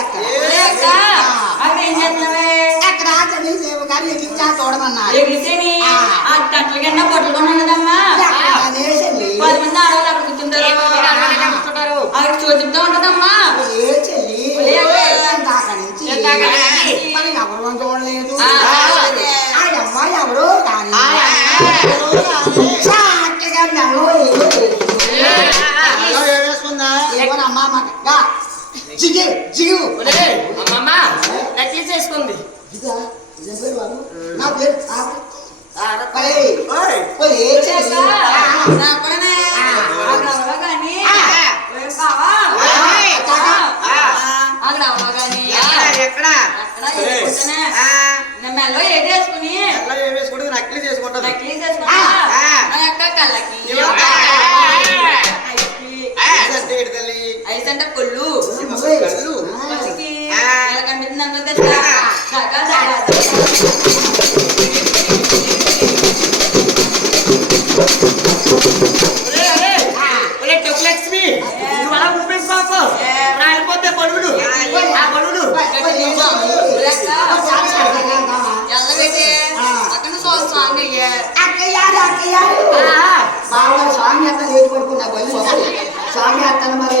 దీని వయసు అక్కడ ఒలే అక్క అక్కడ ఏం చేస్తున్నావే? అక్కడ చదివేవు గారు ఎగిరిచా చూడమన్నారు ఎగిరితేని ఆ. తట్ల కింద బొట్టలు కొన్నదమ్మా అనేసండి పది మంది ఆడవాళ్ళు అక్కడ కూర్చుంటారు. అక్కడ చూద్దాం ఉంటదమ్మా. ఏ చెల్లి. ఒలే అక్క. ఇందాక నుంచి. ఇందాక నుంచి. మరి ఎవరు చూడలేదు. ఆ, అమ్మాయి ఎవరు జిగి జిగు. అమ్మమ్మ పేరు బాబు? నా పేరు మెల్లో ఏది వేసుకుని నక్లీ యొక్క కళ్ళకి. కళ్ళు. అక్కయ్యారు బాగా స్వామి. అత్త లేదు పడుకున్నా బలి స్వామి అత్తను మరి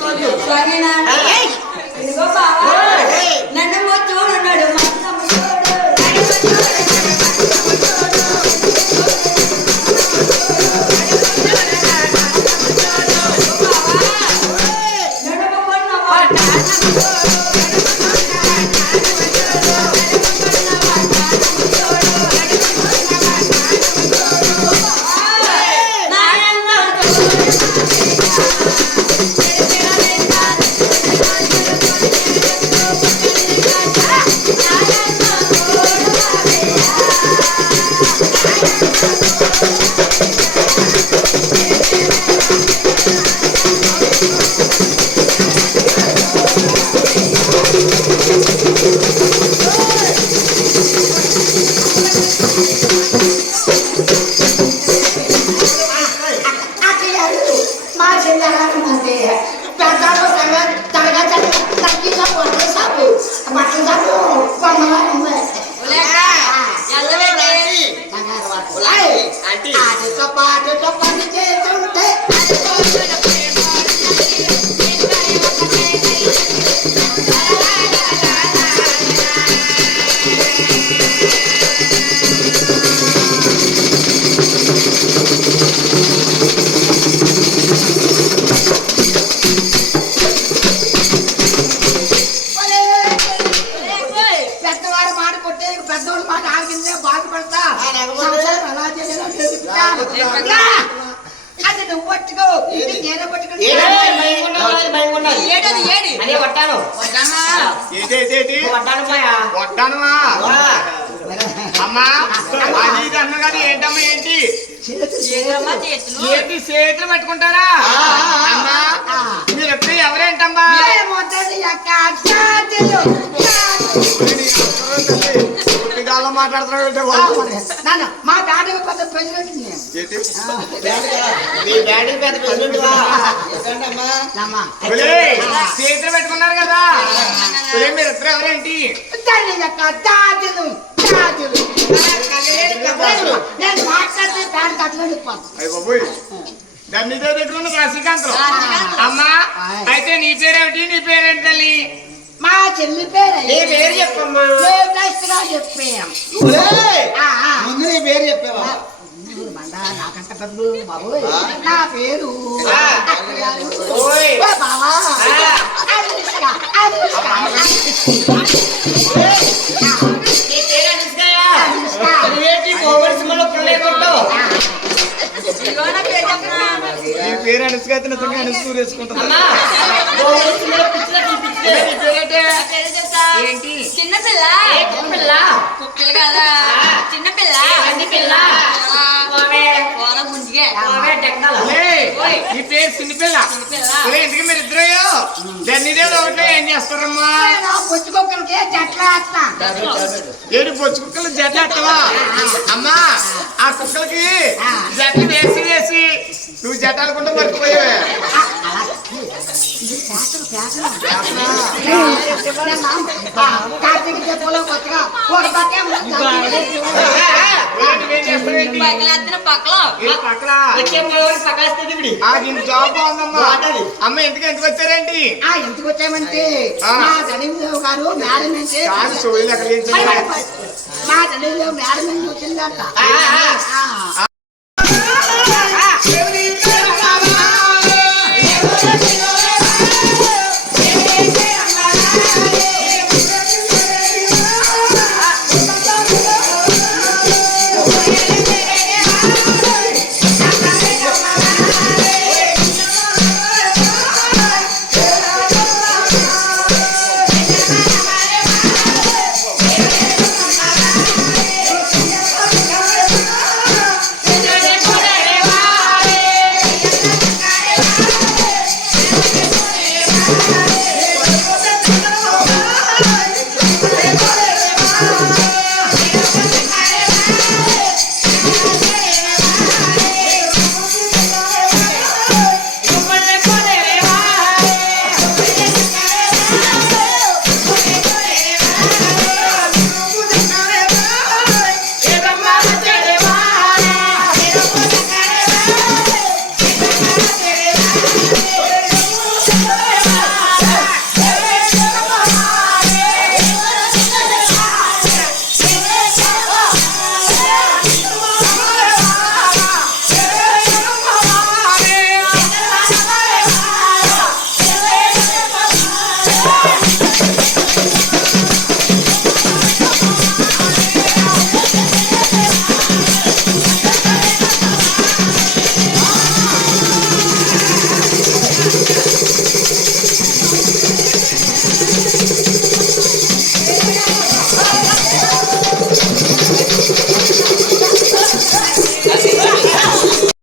చదువు. సాంగేనా ఇదిగో బావా Oleh, ya, ya, ya, ya, ya, ya, ya, ya, అమ్మా అది అన్న కదా ఏంటమ్మా ఏంటి? చేతులు పట్టుకుంటారా. అమ్మా మీరు ఎప్పుడు ఎవరేంటమ్మా? మాట్లాడుతున్నాడు మా డాడీ చేతులు పెట్టుకున్నారు కదా మీరు ఇద్దరు ఎవరేంటి దాన్ని దగ్గర. అమ్మా అయితే నీ పేరేమిటి నీ పేరేంటి తల్లి మా చెల్లి పేరు నీ పేరు చెప్పమ్మా చెప్పాం. ముందు నీ పేరు చెప్పావా మంద నాకంట పెద్ద బాబోయ్ నా పేరు బావా పేరు అనుసుగా అయితే నిజంగా అనుసు వేసుకుంటుంది ఏంటి? చిన్న పిల్ల. పిల్ల? కుక్కలు కదా. చిన్న పిల్ల. పిల్ల? పోరా ముందుకే. నీ పేరు చిన్నపిల్ల పిల్ల ఇంతకీ మీరు ఇద్దరు దన్నిదేవుడు ఒకటే ఏం చేస్తారమ్మా నేను పుచ్చుకొక్కలకి వేస్తా ఏడు బొచ్చు కుక్కలు జట్లు ఎత్తవా అమ్మా ఆ కుక్కలకి జట్లు వేసి వేసి నువ్వు జట్టు అనుకుంటూ మర్చిపోయావే కార్తీక కొత్తగా ఒక పక్కే పక్కలో ఈ వచ్చే ఇప్పుడు ఆ దీని జాబ్ బాగుందమ్మా. అమ్మ ఎందుకు ఎందుకు వచ్చారేంటి ఆ ఎందుకు వచ్చామంటే. మా గణేశరావు గారు మేడం నుంచి కాదు సోయిలు అక్కడ ఏం చేయాలి మా గణేశరావు మేడం నుంచి వచ్చిందంట ఆ, ఆ. ఆ.